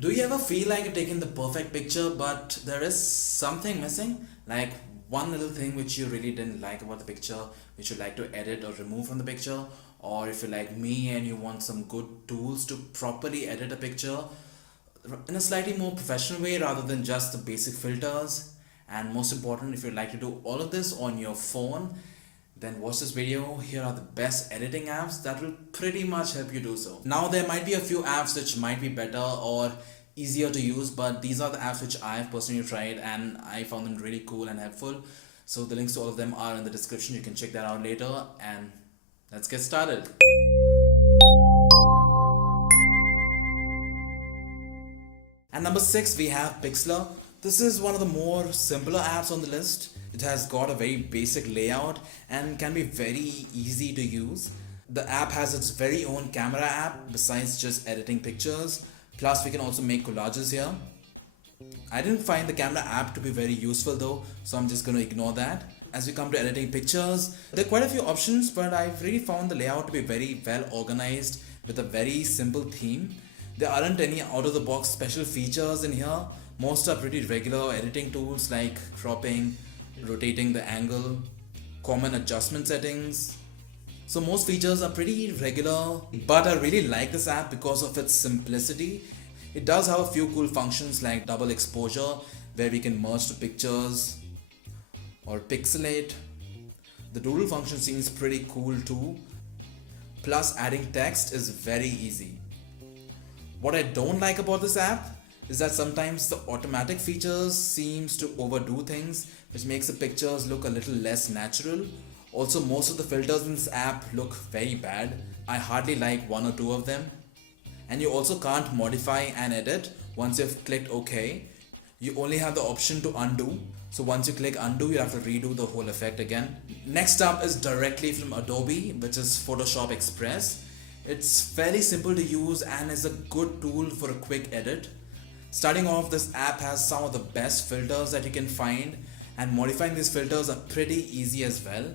Do you ever feel like you're taking the perfect picture but there is something missing? Like one little thing which you really didn't like about the picture, which you'd like to edit or remove from the picture? Or if you're like me and you want some good tools to properly edit a picture in a slightly more professional way rather than just the basic filters. And most important, if you'd like to do all of this on your phone, then watch this video. Here are the best editing apps that will pretty much help you do so. Now there might be a few apps which might be better or easier to use, but these are the apps which I've personally tried and I found them really cool and helpful. So the links to all of them are in the description. You can check that out later, and let's get started. And number 6, we have Pixlr. This is one of the more simpler apps on the list. It has got a very basic layout and can be very easy to use. The app has its very own camera app besides just editing pictures. Plus we can also make collages here. I didn't find the camera app to be very useful though, so I'm just going to ignore that. As we come to editing pictures, there are quite a few options, but I've really found the layout to be very well organized with a very simple theme. There aren't any out of the box special features in here. Most are pretty regular editing tools like cropping, rotating the angle, common adjustment settings. So most features are pretty regular, but I really like this app because of its simplicity. It does have a few cool functions like double exposure, where we can merge the pictures or pixelate. The doodle function seems pretty cool too. Plus adding text is very easy. What I don't like about this app is that sometimes the automatic features seems to overdo things, which makes the pictures look a little less natural. Also, most of the filters in this app look very bad. I hardly like one or two of them. And you also can't modify and edit once you've clicked OK. You only have the option to undo. So once you click undo, you have to redo the whole effect again. Next up is directly from Adobe, which is Photoshop Express. It's fairly simple to use and is a good tool for a quick edit. Starting off, this app has some of the best filters that you can find, and modifying these filters are pretty easy as well.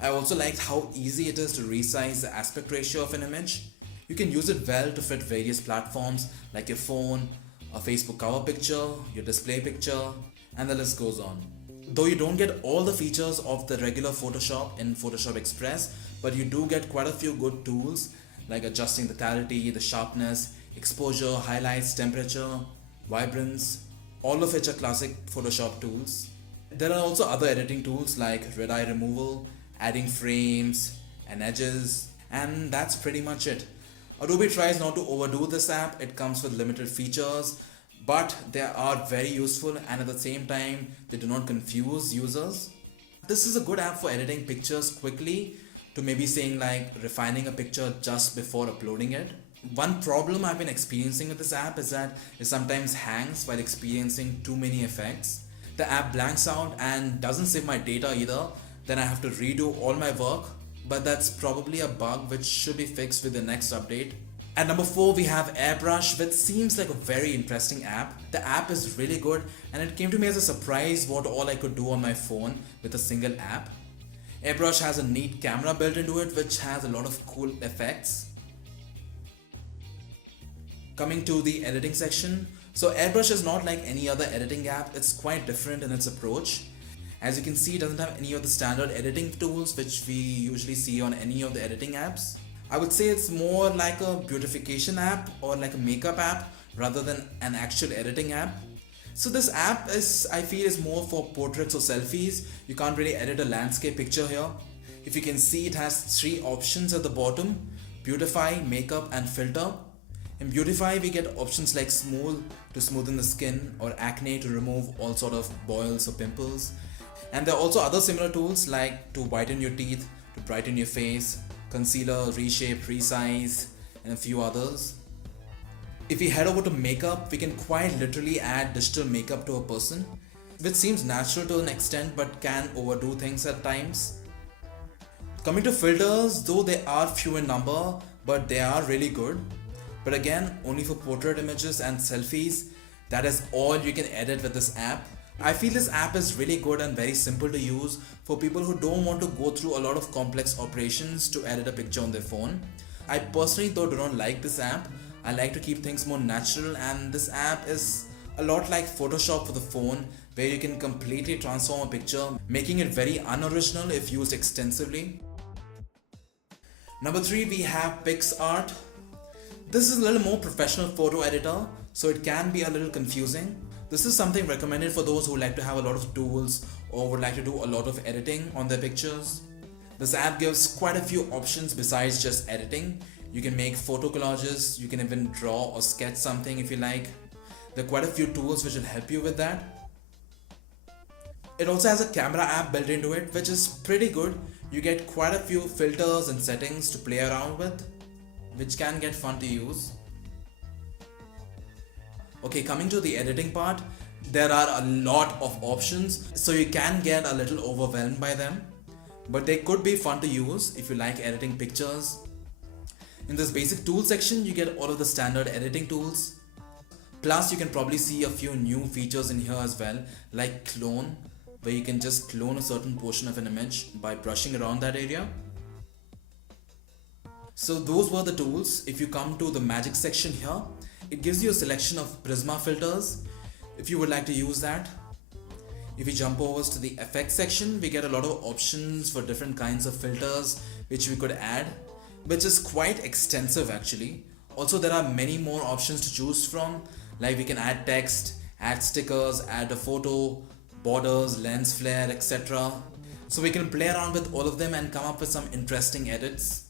I also liked how easy it is to resize the aspect ratio of an image. You can use it well to fit various platforms like your phone, a Facebook cover picture, your display picture, and the list goes on. Though you don't get all the features of the regular Photoshop in Photoshop Express, but you do get quite a few good tools like adjusting the clarity, the sharpness, exposure, highlights, temperature, vibrance, all of which are classic Photoshop tools. There are also other editing tools like red eye removal, adding frames and edges, and that's pretty much it. Adobe tries not to overdo this app. It comes with limited features, but they are very useful, and at the same time they do not confuse users. This is a good app for editing pictures quickly, to maybe saying like refining a picture just before uploading it. One problem I've been experiencing with this app is that it sometimes hangs while experiencing too many effects. The app blanks out and doesn't save my data either. Then I have to redo all my work, but that's probably a bug which should be fixed with the next update. At number 4, we have Airbrush, which seems like a very interesting app. The app is really good, and it came to me as a surprise what all I could do on my phone with a single app. Airbrush has a neat camera built into it, which has a lot of cool effects. Coming to the editing section, so Airbrush is not like any other editing app. It's quite different in its approach. As you can see, it doesn't have any of the standard editing tools which we usually see on any of the editing apps. I would say it's more like a beautification app or like a makeup app rather than an actual editing app. So this app I feel is more for portraits or selfies. You can't really edit a landscape picture here. If you can see, it has 3 options at the bottom: beautify, makeup and filter. In beautify, we get options like smooth to smoothen the skin, or acne to remove all sort of boils or pimples. And there are also other similar tools like to whiten your teeth, to brighten your face, concealer, reshape, resize, and a few others. If we head over to makeup, we can quite literally add digital makeup to a person, which seems natural to an extent but can overdo things at times. Coming to filters, though they are few in number, but they are really good. But again, only for portrait images and selfies. That is all you can edit with this app. I feel this app is really good and very simple to use for people who don't want to go through a lot of complex operations to edit a picture on their phone. I personally though do not like this app. I like to keep things more natural, and this app is a lot like Photoshop for the phone, where you can completely transform a picture, making it very unoriginal if used extensively. Number 3, we have PixArt. This is a little more professional photo editor, so it can be a little confusing. This is something recommended for those who like to have a lot of tools or would like to do a lot of editing on their pictures. This app gives quite a few options besides just editing. You can make photo collages, you can even draw or sketch something if you like. There are quite a few tools which will help you with that. It also has a camera app built into it, which is pretty good. You get quite a few filters and settings to play around with, which can get fun to use. Okay, coming to the editing part, there are a lot of options, so you can get a little overwhelmed by them, but they could be fun to use if you like editing pictures. In this basic tool section, you get all of the standard editing tools. Plus, you can probably see a few new features in here as well, like clone, where you can just clone a certain portion of an image by brushing around that area. So those were the tools. If you come to the magic section here, it gives you a selection of Prisma filters if you would like to use that. If we jump over to the effects section, we get a lot of options for different kinds of filters which we could add, which is quite extensive actually. Also, there are many more options to choose from, like we can add text, add stickers, add a photo, borders, lens flare, etc. So we can play around with all of them and come up with some interesting edits.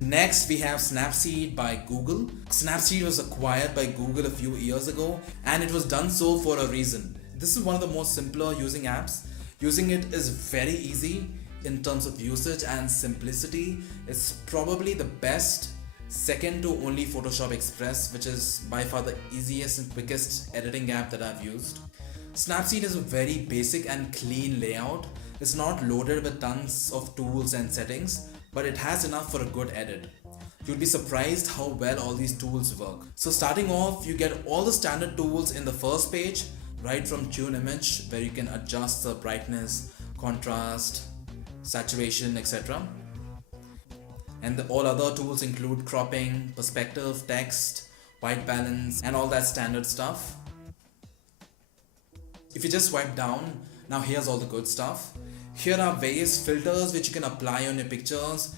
Next, we have Snapseed by Google. Snapseed was acquired by Google a few years ago, and it was done so for a reason. This is one of the most simpler using apps. Using it is very easy in terms of usage and simplicity. It's probably the best, second to only Photoshop Express, which is by far the easiest and quickest editing app that I've used. Snapseed is a very basic and clean layout. It's not loaded with tons of tools and settings, but it has enough for a good edit. You'll be surprised how well all these tools work. So starting off, you get all the standard tools in the first page, right from Tune Image, where you can adjust the brightness, contrast, saturation, etc. And all other tools include cropping, perspective, text, white balance, and all that standard stuff. If you just swipe down, now here's all the good stuff. Here are various filters which you can apply on your pictures.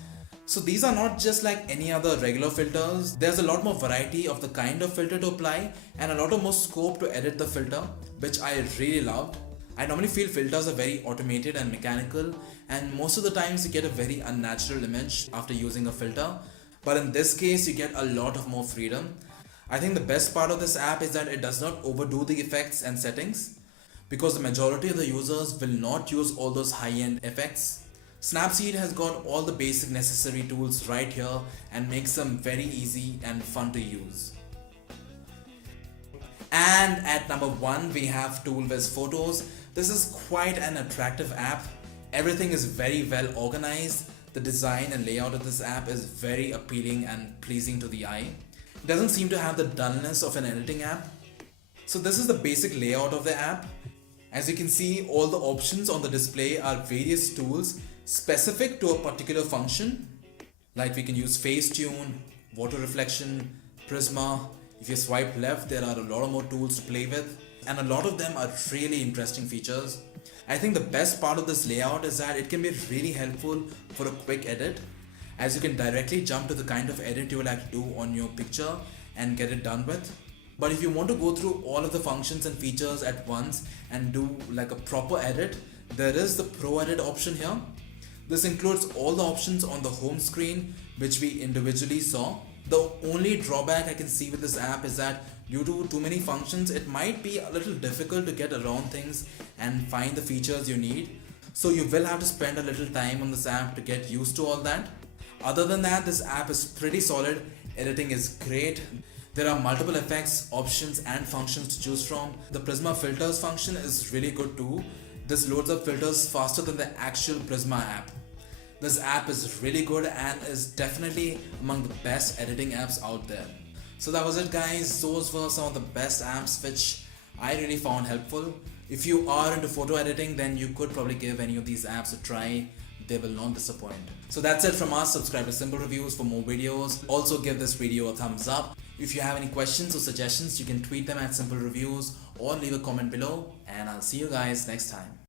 So these are not just like any other regular filters. There's a lot more variety of the kind of filter to apply and a lot of more scope to edit the filter, which I really loved. I normally feel filters are very automated and mechanical, and most of the times you get a very unnatural image after using a filter. But in this case, you get a lot of more freedom. I think the best part of this app is that it does not overdo the effects and settings, because the majority of the users will not use all those high-end effects. Snapseed has got all the basic necessary tools right here and makes them very easy and fun to use. And at number 1, we have ToolWiz Photos. This is quite an attractive app. Everything is very well organized. The design and layout of this app is very appealing and pleasing to the eye. It doesn't seem to have the dullness of an editing app. So this is the basic layout of the app. As you can see, all the options on the display are various tools specific to a particular function. Like we can use face tune, water reflection, Prisma. If you swipe left, there are a lot of more tools to play with, and a lot of them are really interesting features. I think the best part of this layout is that it can be really helpful for a quick edit, as you can directly jump to the kind of edit you would like to do on your picture and get it done with. But if you want to go through all of the functions and features at once and do like a proper edit, there is the Pro Edit option here. This includes all the options on the home screen which we individually saw. The only drawback I can see with this app is that due to too many functions, it might be a little difficult to get around things and find the features you need. So you will have to spend a little time on this app to get used to all that. Other than that, this app is pretty solid. Editing is great. There are multiple effects, options and functions to choose from. The Prisma filters function is really good too. This loads up filters faster than the actual Prisma app. This app is really good and is definitely among the best editing apps out there. So that was it guys. Those were some of the best apps which I really found helpful. If you are into photo editing, then you could probably give any of these apps a try. they will not disappoint. So that's it from us. Subscribe to Simple Reviews for more videos. Also give this video a thumbs up. If you have any questions or suggestions, you can tweet them at Simple Reviews or leave a comment below, and I'll see you guys next time.